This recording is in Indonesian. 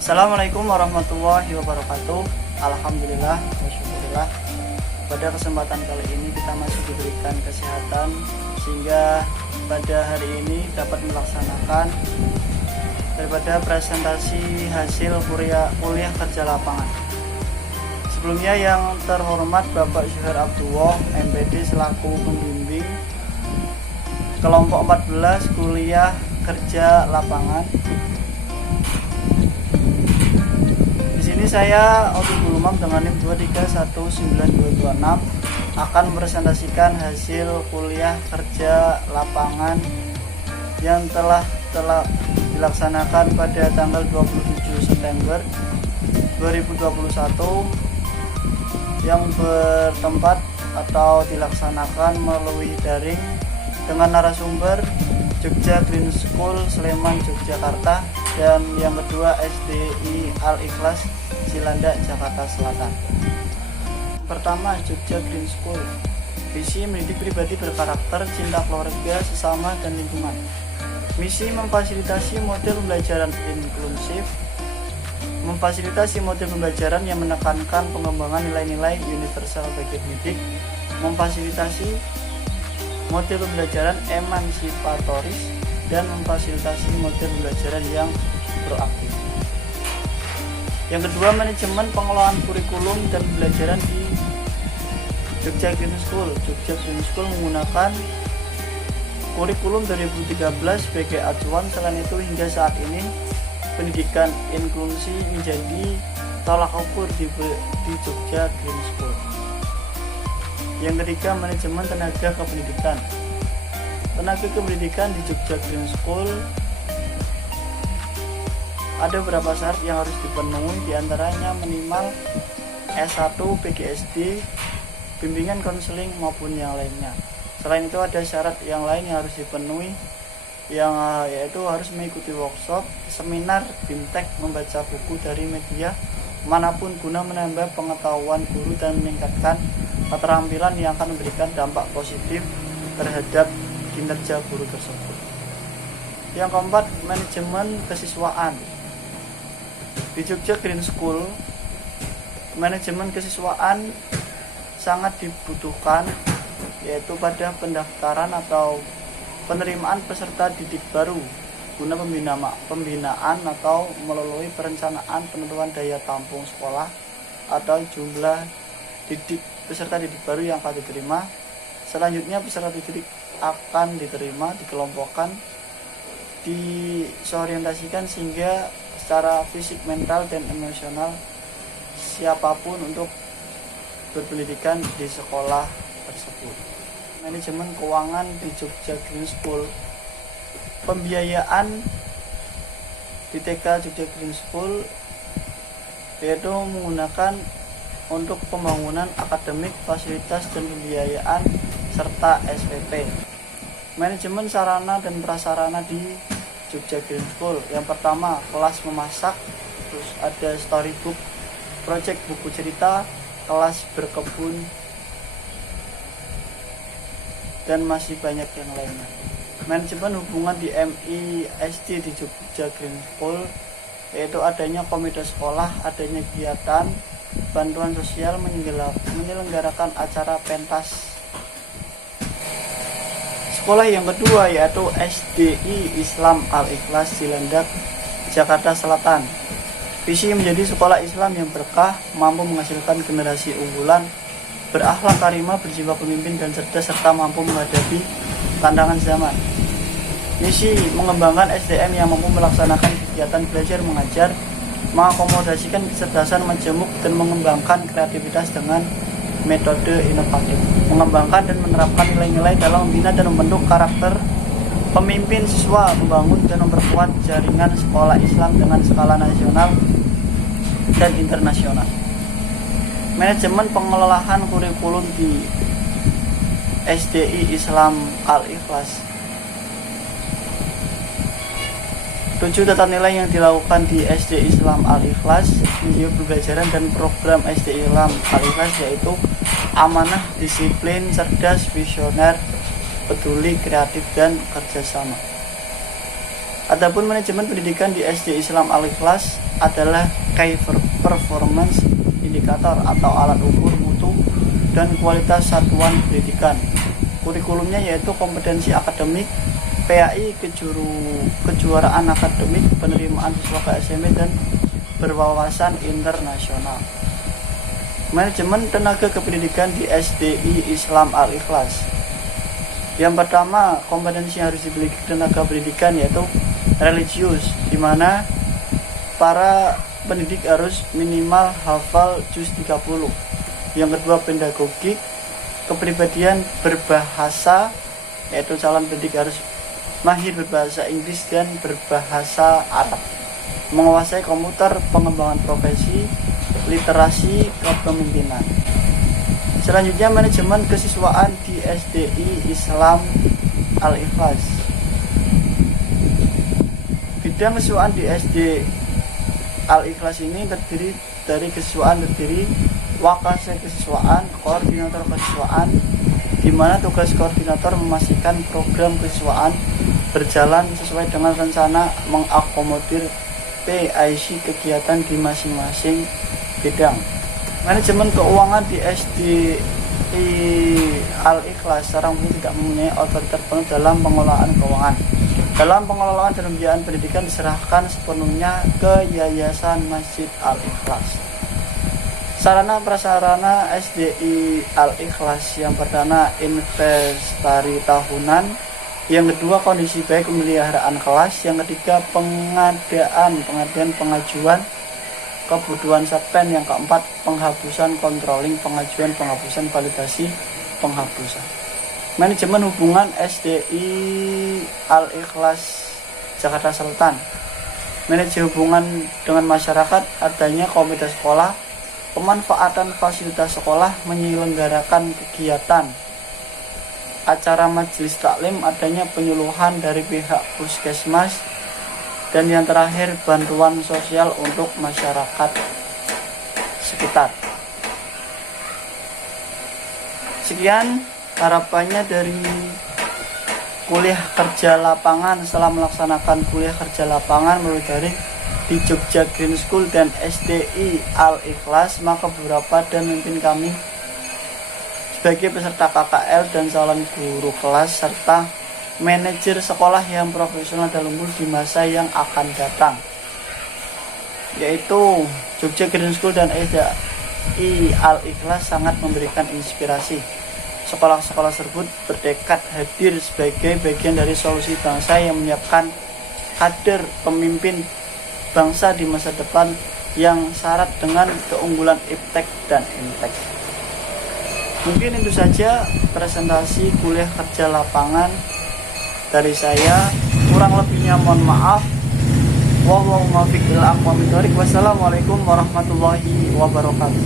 Assalamualaikum warahmatullahi wabarakatuh. Alhamdulillah wasyukurillah. Pada kesempatan kali ini kita masih diberikan kesehatan sehingga pada hari ini dapat melaksanakan daripada presentasi hasil kuliah kerja lapangan. Sebelumnya yang terhormat Bapak Zuhair Abdullah MPD selaku pembimbing kelompok 14 kuliah kerja lapangan. Ini saya Audul Gulumam dengan NIM 2319226 akan mempresentasikan hasil kuliah kerja lapangan yang telah dilaksanakan pada tanggal 27 September 2021 yang bertempat atau dilaksanakan melalui daring dengan narasumber Jogja Green School Sleman Yogyakarta dan yang kedua SDI Al-Ikhlas Cilandak Jakarta Selatan. Pertama, Jogja Green School. Visi mendidik pribadi berkarakter, cinta keluarga, sesama dan lingkungan. Misi memfasilitasi model pembelajaran inklusif, memfasilitasi model pembelajaran yang menekankan pengembangan nilai-nilai universal bagi pendidik, memfasilitasi model pembelajaran emansipatoris, dan memfasilitasi model pembelajaran yang proaktif. Yang kedua, manajemen pengelolaan kurikulum dan pembelajaran di Jogja Green School. Jogja Green School menggunakan kurikulum 2013 sebagai acuan. Selain itu, hingga saat ini pendidikan inklusi menjadi tolak ukur di Jogja Green School. Yang ketiga, manajemen tenaga kependidikan. Tenaga kependidikan di Jogja Green School ada beberapa syarat yang harus dipenuhi, diantaranya minimal S1 PGSD, bimbingan konseling maupun yang lainnya. Selain itu ada syarat yang lain yang harus dipenuhi, yaitu harus mengikuti workshop, seminar, BIMTEK, membaca buku dari media manapun guna menambah pengetahuan guru dan meningkatkan keterampilan yang akan memberikan dampak positif terhadap kinerja guru tersebut. Yang keempat, manajemen kesiswaan. Di Jogja Green School, manajemen kesiswaan sangat dibutuhkan, yaitu pada pendaftaran atau penerimaan peserta didik baru guna pembinaan atau melalui perencanaan penentuan daya tampung sekolah atau jumlah peserta didik baru yang akan diterima. Selanjutnya peserta didik akan diterima, dikelompokkan, disorientasikan sehingga secara fisik, mental, dan emosional siapapun untuk berpendidikan di sekolah tersebut. Manajemen keuangan di Jogja Green School. Pembiayaan di TK Jogja Green School yaitu menggunakan untuk pembangunan akademik, fasilitas, dan pembiayaan serta SPP. Manajemen sarana dan prasarana di Jogja Green School. Yang pertama, kelas memasak, terus ada storybook, project buku cerita, kelas berkebun, dan masih banyak yang lainnya. Manajemen hubungan di MISD di Jogja Green School, yaitu adanya komite sekolah, adanya kegiatan bantuan sosial, menyelenggarakan acara pentas. Sekolah yang kedua yaitu SDI Islam Al-Ikhlas Cilandak Jakarta Selatan. Visi menjadi sekolah Islam yang berkah, mampu menghasilkan generasi unggulan, berakhlak karimah, berjiwa pemimpin dan cerdas, serta mampu menghadapi tantangan zaman. Misi mengembangkan SDM yang mampu melaksanakan kegiatan belajar mengajar, mengakomodasikan kecerdasan majemuk dan mengembangkan kreativitas dengan metode inovatif, mengembangkan dan menerapkan nilai-nilai dalam membina dan membentuk karakter pemimpin siswa, membangun dan memperkuat jaringan sekolah Islam dengan skala nasional dan internasional. Manajemen pengelolaan kurikulum di SDI Islam Al-Ikhlas. 7 tata nilai yang dilakukan di SD Islam Al-Ikhlas, video pembelajaran dan program SD Islam Al-Ikhlas yaitu amanah, disiplin, cerdas, visioner, peduli, kreatif, dan kerjasama. Adapun manajemen pendidikan di SD Islam Al-Ikhlas adalah key performance indikator atau alat ukur mutu dan kualitas satuan pendidikan. Kurikulumnya yaitu kompetensi akademik, PAI, kejuaraan akademik, penerimaan siswa ke SMA, dan berwawasan internasional. Manajemen tenaga kependidikan di SDI Islam Al-Ikhlas. Yang pertama, kompetensi yang harus dimiliki tenaga pendidikan yaitu religius, di mana para pendidik harus minimal hafal juz 30. Yang kedua, pedagogik, kepribadian berbahasa, yaitu calon pendidik harus mahir berbahasa Inggris dan berbahasa Arab, menguasai komputer, pengembangan profesi, literasi, kepemimpinan. Selanjutnya, manajemen kesiswaan di SDI Islam Al-Ikhlas. Bidang kesiswaan di SD Al-Ikhlas ini terdiri dari wakase kesiswaan, koordinator kesiswaan, di mana tugas koordinator memastikan program kesiswaan berjalan sesuai dengan rencana, mengakomodir PIC kegiatan di masing-masing bidang. Manajemen keuangan di SDI Al-Ikhlas secara umum tidak mempunyai otoritas penuh dalam pengelolaan keuangan. Dalam pengelolaan dan pembiayaan pendidikan diserahkan sepenuhnya ke Yayasan Masjid Al-Ikhlas. Sarana prasarana SDI Al-Ikhlas: yang pertama, investasi tahunan; yang kedua, kondisi baik pemeliharaan kelas; yang ketiga, pengadaan pengajuan kebutuhan Satpen; yang keempat, penghapusan controlling, pengajuan penghapusan, validasi penghapusan. Manajemen hubungan SDI Al-Ikhlas Jakarta Selatan. Manajemen hubungan dengan masyarakat: adanya komite sekolah, pemanfaatan fasilitas sekolah, menyelenggarakan kegiatan acara majelis taklim, adanya penyuluhan dari pihak puskesmas, dan yang terakhir, bantuan sosial untuk masyarakat sekitar. Sekian harapannya dari kuliah kerja lapangan. Setelah melaksanakan kuliah kerja lapangan melalui daring di Jogja Green School dan SDI Al-Ikhlas, maka beberapa dan memimpin kami sebagai peserta KKL dan calon guru kelas serta manajer sekolah yang profesional dan unggul di masa yang akan datang, yaitu Jogja Green School dan SDI Al-Ikhlas, sangat memberikan inspirasi. Sekolah-sekolah tersebut bertekad hadir sebagai bagian dari solusi bangsa yang menyiapkan kader pemimpin bangsa di masa depan yang syarat dengan keunggulan iptek dan intek. Mungkin itu saja presentasi kuliah kerja lapangan dari saya. Kurang lebihnya mohon maaf. Wassalamualaikum warahmatullahi wabarakatuh.